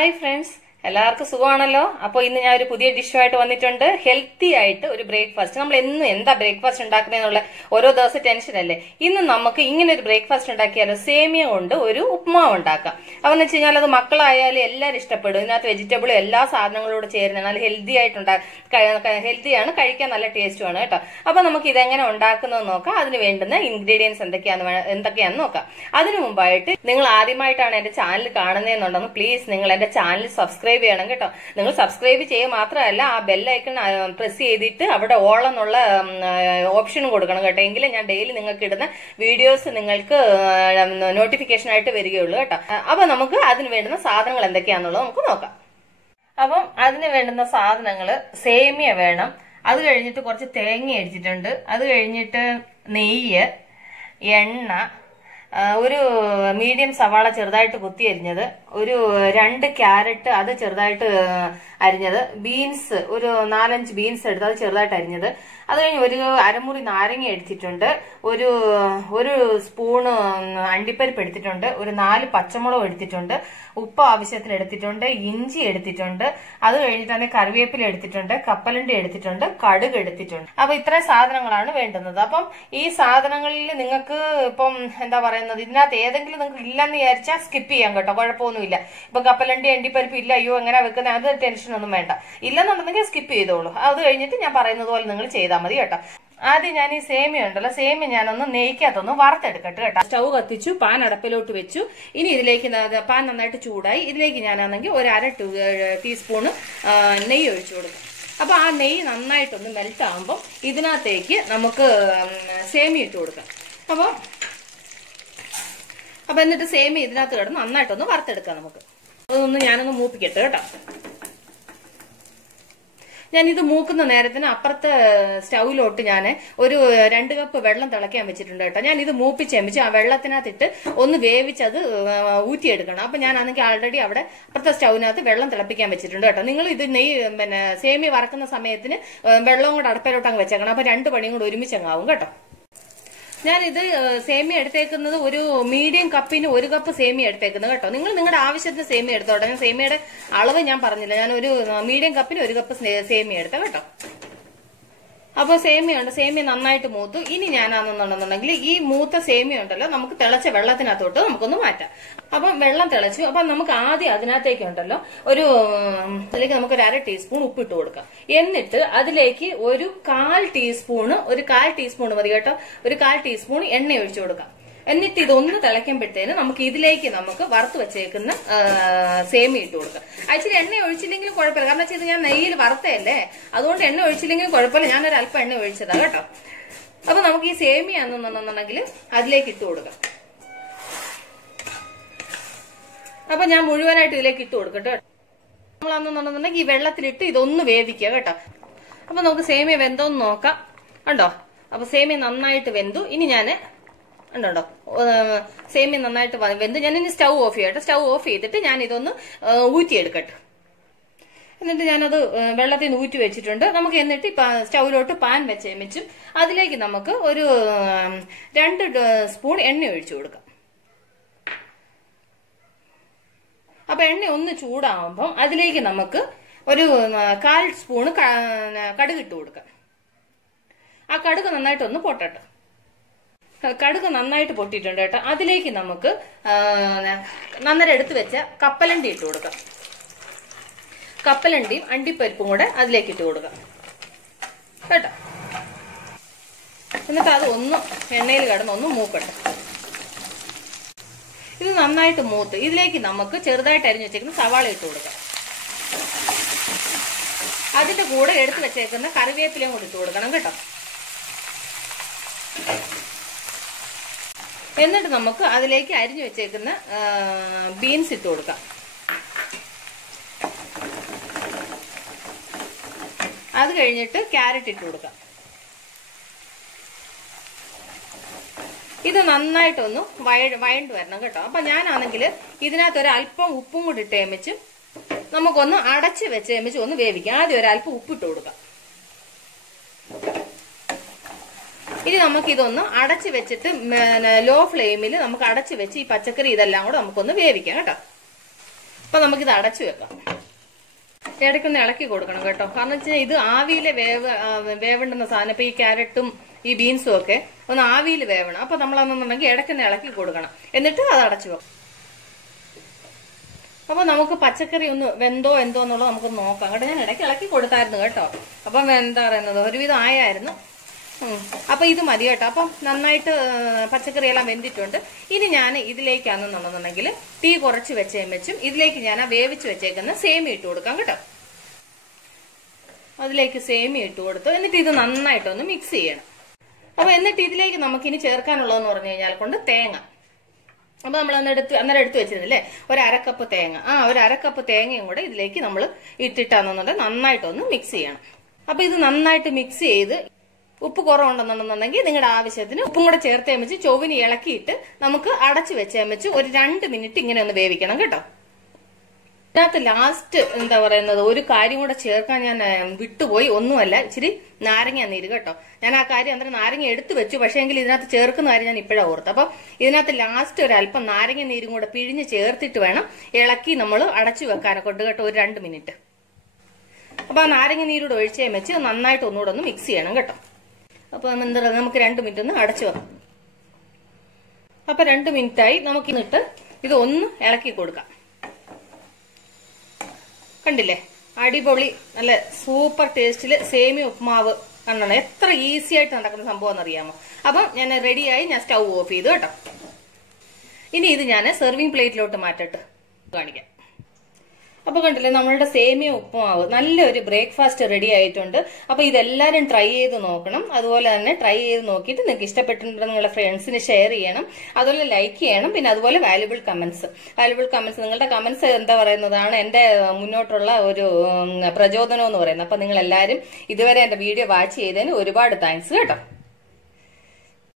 Hi friends, എല്ലാവർക്കും സുഖമാണല്ലോ. അപ്പോൾ ഇന്ന് ഞാൻ ഒരു പുതിയ ഡിഷുമായിട്ട് വന്നിട്ടുണ്ട്. ഹെൽത്തി ആയിട്ട് ഒരു ബ്രേക്ക്ഫാസ്റ്റ്. നമ്മൾ എന്നും എന്താ ബ്രേക്ക്ഫാസ്റ്റ് ഉണ്ടാക്കുന്നതെന്നുള്ള ഓരോ ദിവസം ടെൻഷൻ അല്ലേ. ഇന്ന് നമുക്ക് ഇങ്ങനെ ഒരു ബ്രേക്ക്ഫാസ്റ്റ് ഉണ്ടാക്കിയാലോ, സേമിയ കൊണ്ട് ഒരു ഉപ്മാവ് ഉണ്ടാക്കാം. അതെന്ന് വെച്ച് കഴിഞ്ഞാൽ അത് മക്കളായാലും എല്ലാവരും ഇഷ്ടപ്പെടും. ഇതിനകത്ത് വെജിറ്റബിളും എല്ലാ സാധനങ്ങളോട് ചേരുന്ന നല്ല ഹെൽത്തി ഹെൽത്തിയാണ്, കഴിക്കാൻ നല്ല ടേസ്റ്റുമാണ് കേട്ടോ. അപ്പൊ നമുക്ക് ഇതെങ്ങനെ ഉണ്ടാക്കുന്നത് നോക്കാം. അതിന് വേണ്ടുന്ന ഇൻഗ്രീഡിയൻസ് എന്തൊക്കെയാണെന്ന് നോക്കാം. അതിനു മുമ്പായിട്ട് നിങ്ങൾ ആദ്യമായിട്ടാണ് എന്റെ ചാനൽ കാണുന്നതെന്നുണ്ടെങ്കിൽ പ്ലീസ് നിങ്ങൾ എന്റെ ചാനൽ സബ്സ്ക്രൈബ് ചെയ്യണം കേട്ടോ. നിങ്ങൾ സബ്സ്ക്രൈബ് ചെയ്യുക മാത്രമല്ല, ആ ബെല്ലൈക്കൺ പ്രസ് ചെയ്തിട്ട് അവിടെ ഓൾ എന്നുള്ള ഓപ്ഷനും കൊടുക്കണം കേട്ടോ. എങ്കിലേ ഞാൻ ഡെയിലി നിങ്ങൾക്ക് ഇടുന്ന വീഡിയോസ് നിങ്ങൾക്ക് നോട്ടിഫിക്കേഷൻ ആയിട്ട് വരികയുള്ളൂ കേട്ടോ. അപ്പൊ നമുക്ക് അതിന് വേണ്ടുന്ന സാധനങ്ങൾ എന്തൊക്കെയാണെന്നുള്ളത് നമുക്ക് നോക്കാം. അപ്പം അതിന് വേണ്ടുന്ന സാധനങ്ങള് സേമിയ വേണം. അത് കഴിഞ്ഞിട്ട് കുറച്ച് തേങ്ങ അടിച്ചിട്ടുണ്ട്. അത് കഴിഞ്ഞിട്ട് നെയ്യ്, എണ്ണ, ഒരു മീഡിയം സവാള ചെറുതായിട്ട് കുത്തി അരിഞ്ഞത്, ഒരു 2 ക്യാരറ്റ് അത് ചെറുതായിട്ട് അരിഞ്ഞത്, ബീൻസ് ഒരു 4-5 ബീൻസ് എടുത്ത് അത് ചെറുതായിട്ട് അരിഞ്ഞത്, അത് കഴിഞ്ഞ് ഒരു അരമുറി നാരങ്ങ എടുത്തിട്ടുണ്ട്, ഒരു സ്പൂണ് അണ്ടിപ്പരിപ്പ് എടുത്തിട്ടുണ്ട്, ഒരു 4 പച്ചമുളക് എടുത്തിട്ടുണ്ട്, ഉപ്പ് ആവശ്യത്തിന് എടുത്തിട്ടുണ്ട്, ഇഞ്ചി എടുത്തിട്ടുണ്ട്, അത് കഴിഞ്ഞിട്ട് കറിവേപ്പില എടുത്തിട്ടുണ്ട്, കപ്പലണ്ടി എടുത്തിട്ടുണ്ട്, കടുക് എടുത്തിട്ടുണ്ട്. അപ്പൊ ഇത്രയും സാധനങ്ങളാണ് വേണ്ടുന്നത്. അപ്പം ഈ സാധനങ്ങളിൽ നിങ്ങൾക്ക് ഇപ്പം എന്താ പറയുന്നത്, ഇതിനകത്ത് ഏതെങ്കിലും നിങ്ങൾക്ക് ഇല്ലെന്ന് വിചാരിച്ചാൽ സ്കിപ്പ് ചെയ്യാം കേട്ടോ, കുഴപ്പമൊന്നുമില്ല. ഇപ്പൊ കപ്പലണ്ടി അണ്ടിപ്പരിപ്പ് ഇല്ല, അയ്യോ എങ്ങനെ വെക്കുന്നത്, അത് ടെൻഷനൊന്നും വേണ്ട. ഇല്ലെന്നുണ്ടെങ്കിൽ സ്കിപ്പ് ചെയ്തോളൂ. അത് കഴിഞ്ഞിട്ട് ഞാൻ പറയുന്നത് പോലെ നിങ്ങൾ ചെയ്താൽ മതി കേട്ടോ. ആദ്യം ഞാൻ ഈ സേമിയ ഉണ്ടല്ലോ, സേമിയ ഞാനൊന്ന് നെയ്ക്കകത്തൊന്ന് വറുത്തെടുക്കട്ടെ കേട്ടോ. സ്റ്റൗ കത്തിച്ചു, പാൻ അടപ്പിലോട്ട് വെച്ചു. ഇനി ഇതിലേക്ക് പാൻ നന്നായിട്ട് ചൂടായി. ഇതിലേക്ക് ഞാനാണെങ്കിൽ ഒരു 1/2 ടീസ്പൂണ് നെയ്യ് ഒഴിച്ചു കൊടുക്കും. അപ്പൊ ആ നെയ്യ് നന്നായിട്ടൊന്ന് മെൽറ്റ് ആകുമ്പോൾ ഇതിനകത്തേക്ക് നമുക്ക് സേമിയ ഇട്ട് കൊടുക്കാം. അപ്പൊ എന്നിട്ട് സേമിയ ഇതിനകത്ത് കിടന്ന് നന്നായിട്ടൊന്ന് വറുത്തെടുക്കാം നമുക്ക്. ഞാനൊന്ന് മൂപ്പിക്കട്ടെ കേട്ടോ. ഞാനിത് മൂക്കുന്ന നേരത്തിന് അപ്പുറത്തെ സ്റ്റൗവിലോട്ട് ഞാൻ ഒരു 2 കപ്പ് വെള്ളം തിളയ്ക്കാൻ വെച്ചിട്ടുണ്ട് കേട്ടോ. ഞാൻ ഇത് മൂപ്പിച്ചെമ്പിച്ച് ആ വെള്ളത്തിനകത്തിട്ട് ഒന്ന് വേവിച്ചത് ഊറ്റിയെടുക്കണം. അപ്പൊ ഞാനാണെങ്കിൽ ആൾറെഡി അവിടെ അപ്പുറത്തെ സ്റ്റൗവിനകത്ത് വെള്ളം തിളപ്പിക്കാൻ വെച്ചിട്ടുണ്ട് കേട്ടോ. നിങ്ങൾ ഇത് സേമിയ വറക്കുന്ന സമയത്തിന് വെള്ളവും കൂടെ അടുപ്പിലോട്ട് അങ്ങ് വെച്ചേക്കണം. അപ്പൊ 2 പണിയും കൂടെ ഒരുമിച്ചങ്ങാവും കേട്ടോ. ഞാനിത് സേമിയ എടുത്തേക്കുന്നത് ഒരു മീഡിയം കപ്പിന് 1 കപ്പ് സേമിയ എടുത്തേക്കുന്നത് കേട്ടോ. നിങ്ങൾ നിങ്ങളുടെ ആവശ്യത്തിന് സേമിയ എടുത്തോട്ടെ. ഞാൻ സേമിയയുടെ അളവ് ഞാൻ പറഞ്ഞില്ല. ഞാൻ ഒരു മീഡിയം കപ്പിന് 1 കപ്പ് സേമിയ എടുത്ത കേട്ടോ. അപ്പൊ സേമിയ ഉണ്ട്, സേമിയ നന്നായിട്ട് മൂത്തു. ഇനി ഞാനാണെന്നുണ്ടെന്നുണ്ടെങ്കിൽ ഈ മൂത്ത സേമിയ ഉണ്ടല്ലോ, നമുക്ക് തിളച്ച വെള്ളത്തിനകത്തോട്ട് നമുക്കൊന്ന് മാറ്റാം. അപ്പം വെള്ളം തിളച്ചു. അപ്പൊ നമുക്ക് ആദ്യം അതിനകത്തേക്ക് ഉണ്ടല്ലോ അതിലേക്ക് നമുക്ക് ഒരു 1/2 ടീസ്പൂൺ ഉപ്പിട്ട് കൊടുക്കാം. എന്നിട്ട് അതിലേക്ക് ഒരു 1/4 ടീസ്പൂൺ മതി കേട്ടോ, ഒരു 1/4 ടീസ്പൂൺ എണ്ണ ഒഴിച്ചു കൊടുക്കാം. എന്നിട്ട് ഇതൊന്ന് തിളയ്ക്കുമ്പോഴത്തേന് നമുക്ക് ഇതിലേക്ക് വറുത്ത് വെച്ചേക്കുന്ന സേമിയ ഇട്ട് കൊടുക്കാം. ആക്ച്വലി എണ്ണ ഒഴിച്ചില്ലെങ്കിലും കുഴപ്പമില്ല, കാരണം വെച്ചാൽ ഇത് ഞാൻ നെയ്യിൽ വറുത്തല്ലേ, അതുകൊണ്ട് എണ്ണ ഒഴിച്ചില്ലെങ്കിലും കുഴപ്പമില്ല. ഞാനൊരു അല്പം എണ്ണ ഒഴിച്ചതാ കേട്ടോ. അപ്പൊ നമുക്ക് ഈ സേമിയ ആണെന്നുണ്ടെന്നുണ്ടെങ്കിൽ അതിലേക്ക് ഇട്ട് കൊടുക്കാം. അപ്പൊ ഞാൻ മുഴുവനായിട്ട് ഇതിലേക്ക് ഇട്ട് കൊടുക്കട്ടെ. നമ്മളാണെന്നുണ്ടെന്നുണ്ടെങ്കിൽ ഈ വെള്ളത്തിലിട്ട് ഇതൊന്ന് വേവിക്കുക കേട്ടോ. അപ്പൊ നമുക്ക് സേമിയ വെന്തോന്ന് നോക്കാം. ഉണ്ടോ? അപ്പൊ സേമിയ നന്നായിട്ട് വെന്തു. ഇനി ഞാന് ഉണ്ടോ സേമിയ നന്നായിട്ട് വെന്ത് ഞാനിനി സ്റ്റൗ ഓഫ് ചെയ്യട്ടെ. സ്റ്റൗ ഓഫ് ചെയ്തിട്ട് ഞാൻ ഇതൊന്ന് ഊറ്റിയെടുക്കട്ടെ. എന്നിട്ട് ഞാനത് വെള്ളത്തിൽ നിന്ന് ഊറ്റി വെച്ചിട്ടുണ്ട്. നമുക്ക് എന്നിട്ട് സ്റ്റൗവിലോട്ട് പാൻ വെച്ചും അതിലേക്ക് നമുക്ക് ഒരു 2 സ്പൂൺ എണ്ണ ഒഴിച്ചു കൊടുക്കാം. അപ്പൊ എണ്ണ ഒന്ന് ചൂടാവുമ്പം അതിലേക്ക് നമുക്ക് ഒരു 1/4 സ്പൂണ് കടുക് ഇട്ട് കൊടുക്കാം. ആ കടുക് നന്നായിട്ടൊന്ന് പൊട്ടട്ടെ. കടുക് നന്നായിട്ട് പൊട്ടിയിട്ടുണ്ട് കേട്ടോ. അതിലേക്ക് നമുക്ക് നന്നര എടുത്ത് വെച്ച കപ്പലണ്ടി ഇട്ട് കൊടുക്കാം. കപ്പലണ്ടിയും അണ്ടിപ്പരിപ്പും കൂടെ അതിലേക്ക് ഇട്ട് കൊടുക്കാം കേട്ടോ. എന്നിട്ട് അത് ഒന്ന് എണ്ണയിൽ കിടന്ന് ഒന്ന് മൂക്കട്ടെ. ഇത് നന്നായിട്ട് മൂത്ത് ഇതിലേക്ക് നമുക്ക് ചെറുതായിട്ട് അരിഞ്ഞു വെച്ചേക്കുന്ന സവാള ഇട്ട് കൊടുക്കാം. അതിന്റെ കൂടെ എടുത്ത് വെച്ചേക്കുന്ന കറിവേപ്പിലയും കൂടി ഇട്ട് കൊടുക്കണം കേട്ടോ. എന്നിട്ട് നമുക്ക് അതിലേക്ക് അരിഞ്ഞു വെച്ചേക്കുന്ന ബീൻസ് ഇട്ട് കൊടുക്കാം. അത് കഴിഞ്ഞിട്ട് ക്യാരറ്റ് ഇട്ട് കൊടുക്കാം. ഇത് നന്നായിട്ടൊന്ന് വഴണ്ട് വരണം കേട്ടോ. അപ്പൊ ഞാനാണെങ്കിൽ ഇതിനകത്ത് ഒരു അല്പം ഉപ്പും കൂടി ഇട്ട് ഏമിച്ച് നമുക്കൊന്ന് അടച്ച് വെച്ച് ഏമിച്ച് ഒന്ന് വേവിക്കാം. ആദ്യം ഒരു അല്പം ഉപ്പിട്ട് കൊടുക്കാം. ഇനി നമുക്ക് ഇതൊന്ന് അടച്ചു വെച്ചിട്ട് ലോ ഫ്ലെയിമിൽ നമുക്ക് അടച്ചു വെച്ച് ഈ പച്ചക്കറി ഇതെല്ലാം കൂടെ നമുക്കൊന്ന് വേവിക്കാം കേട്ടോ. അപ്പൊ നമുക്കിത് അടച്ചു വെക്കാം. ഇടയ്ക്കൊന്ന് ഇളക്കി കൊടുക്കണം കേട്ടോ. കാരണം വെച്ചാൽ ഇത് ആവിയിലെ വേവുണ്ടെന്ന സാധനം. ഇപ്പൊ ഈ ക്യാരറ്റും ഈ ബീൻസും ഒക്കെ ഒന്ന് ആവിയിൽ വേവണം. അപ്പൊ നമ്മളതെന്നുണ്ടെങ്കിൽ ഇടയ്ക്കൊന്ന് ഇളക്കി കൊടുക്കണം. എന്നിട്ട് അത് അടച്ചു വെക്കാം. അപ്പൊ നമുക്ക് പച്ചക്കറി ഒന്ന് വെന്തോ എന്തോ എന്നുള്ളത് നമുക്ക് നോക്കാം കേട്ടോ. ഞാൻ ഇടയ്ക്ക് ഇളക്കി കൊടുത്തായിരുന്നു കേട്ടോ. അപ്പം എന്താ പറയുന്നത്, ഒരുവിധം ആയായിരുന്നു. അപ്പൊ ഇത് മതി കേട്ടോ. അപ്പം നന്നായിട്ട് പച്ചക്കറിയെല്ലാം വെന്തിട്ടുണ്ട്. ഇനി ഞാൻ ഇതിലേക്കാണെന്നുണ്ടെന്നുണ്ടെങ്കിൽ തീ കുറച്ച് വെച്ചും ഇതിലേക്ക് ഞാൻ ആ വേവിച്ച് വെച്ചേക്കുന്ന സേമിയ ഇട്ട് കൊടുക്കാം കേട്ടോ. അതിലേക്ക് സേമിയ ഇട്ട് കൊടുത്തു. എന്നിട്ട് ഇത് നന്നായിട്ടൊന്ന് മിക്സ് ചെയ്യണം. അപ്പൊ എന്നിട്ട് ഇതിലേക്ക് നമുക്കിനി ചേർക്കാനുള്ളതെന്ന് പറഞ്ഞു കഴിഞ്ഞാൽ കൊണ്ട് തേങ്ങ. അപ്പൊ നമ്മൾ അന്നേരം എടുത്ത് വെച്ചിരുന്നില്ലേ ഒരു അരക്കപ്പ് തേങ്ങ. ആ ഒരു അരക്കപ്പ് തേങ്ങയും കൂടെ ഇതിലേക്ക് നമ്മൾ ഇട്ടിട്ടാണെന്നുണ്ടെങ്കിൽ നന്നായിട്ടൊന്ന് മിക്സ് ചെയ്യണം. അപ്പൊ ഇത് നന്നായിട്ട് മിക്സ് ചെയ്ത് ഉപ്പ് കുറവുണ്ടെന്നുണ്ടെന്നുണ്ടെങ്കിൽ നിങ്ങളുടെ ആവശ്യത്തിന് ഉപ്പും കൂടെ ചേർത്ത് വെച്ച് ചൊവ്വിന് ഇളക്കിയിട്ട് നമുക്ക് അടച്ചു വെച്ച് ഒരു 2 മിനിറ്റ് ഇങ്ങനെ ഒന്ന് വേവിക്കണം കേട്ടോ. ഇതിനകത്ത് ലാസ്റ്റ് എന്താ പറയുന്നത് ഒരു കാര്യം കൂടെ ചേർക്കാൻ ഞാൻ വിട്ടുപോയി. ഒന്നുമല്ല, ഇച്ചിരി നാരങ്ങ നീര് കേട്ടോ. ഞാൻ ആ കാര്യം അന്നേരം നാരങ്ങ എടുത്തു വെച്ചു. പക്ഷേ എങ്കിൽ ഇതിനകത്ത് ചേർക്കുന്ന കാര്യം ഞാൻ ഇപ്പോഴാണ് ഓർത്ത്. അപ്പൊ ഇതിനകത്ത് ലാസ്റ്റ് ഒരു അല്പം നാരങ്ങ നീരും കൂടെ പിഴിഞ്ഞ് ചേർത്തിട്ട് വേണം ഇളക്കി നമ്മൾ അടച്ചു വെക്കാനെ കൊണ്ട് കേട്ടോ ഒരു 2 മിനിറ്റ്. അപ്പൊ ആ നാരങ്ങ നീരോട് ഒഴിച്ചേ വെച്ച് നന്നായിട്ട് ഒന്നുകൂടെ ഒന്ന് മിക്സ് ചെയ്യണം കേട്ടോ. അപ്പൊ എന്താ നമുക്ക് 2 മിനിറ്റ് ഒന്ന് അടച്ചു വെക്കാം. അപ്പൊ 2 മിനിറ്റായി. നമുക്കിന്നിട്ട് ഇത് ഒന്ന് ഇളക്കി കൊടുക്കാം. കണ്ടില്ലേ, അടിപൊളി നല്ല സൂപ്പർ ടേസ്റ്റില് സേമിയ ഉപ്മാവ് കണ്ടോ. എത്ര ഈസി ആയിട്ട് നടക്കുന്ന സംഭവം എന്നറിയാമോ. അപ്പം ഞാൻ റെഡിയായി. ഞാൻ സ്റ്റൗ ഓഫ് ചെയ്തു കേട്ടോ. ഇനി ഇത് ഞാൻ സെർവിങ് പ്ലേറ്റിലോട്ട് മാറ്റിട്ട് കാണിക്കാം. അപ്പൊ കണ്ടില്ലേ, നമ്മളുടെ സേമിയ ഉപ്പുമാവ് നല്ലൊരു ബ്രേക്ക്ഫാസ്റ്റ് റെഡി ആയിട്ടുണ്ട്. അപ്പൊ ഇതെല്ലാരും ട്രൈ ചെയ്ത് നോക്കണം. അതുപോലെ തന്നെ ട്രൈ ചെയ്ത് നോക്കിയിട്ട് നിങ്ങൾക്ക് ഇഷ്ടപ്പെട്ടിട്ടുണ്ടെങ്കിൽ നിങ്ങളുടെ ഫ്രണ്ട്സിന് ഷെയർ ചെയ്യണം. അതുപോലെ ലൈക്ക് ചെയ്യണം. പിന്നെ അതുപോലെ വാല്യുബിൾ കമന്റ്സ് നിങ്ങളുടെ കമന്റ്സ് എന്താ പറയുന്നതാണ് എന്റെ മുന്നോട്ടുള്ള ഒരു പ്രചോദനം എന്ന് പറയുന്നത്. അപ്പൊ നിങ്ങൾ എല്ലാവരും ഇതുവരെ എന്റെ വീഡിയോ വാച്ച് ചെയ്തതിന് ഒരുപാട് താങ്ക്സ് കേട്ടോ.